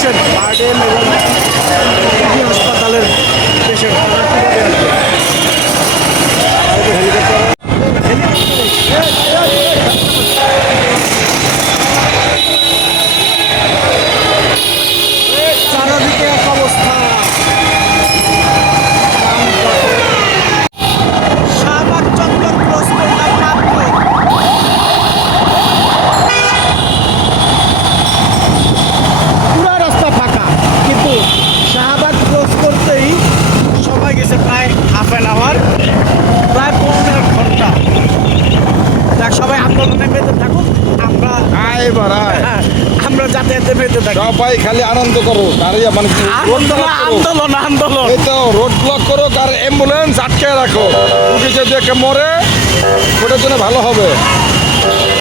Patient burden এবং kidney হাসপাতালের patient তারা কীভাবে আসবে? চারদিকে এক অবস্থা। শাহবাগ চত্বর ক্রস করলাম মাত্র। পুরা রাস্তা ফাঁকা, কিন্তু শাহবাগ ক্রস করতেই সবাই গেছে প্রায় হাফ অ্যান আওয়ার, প্রায় 15 ঘন্টা। দেখ, সবাই আন্দোলনে পেতে থাকুক, আমরা হ্যাঁ, আমরা যাতায়াতে পেতে থাকি। সবাই খালি আনন্দ করো আর মানে আন্দোলন আন্দোলন এই তো রোড ব্লক করো আর অ্যাম্বুলেন্স আটকে রাখো, রুগী যদি একটা মরে ওটার জন্য ভালো হবে।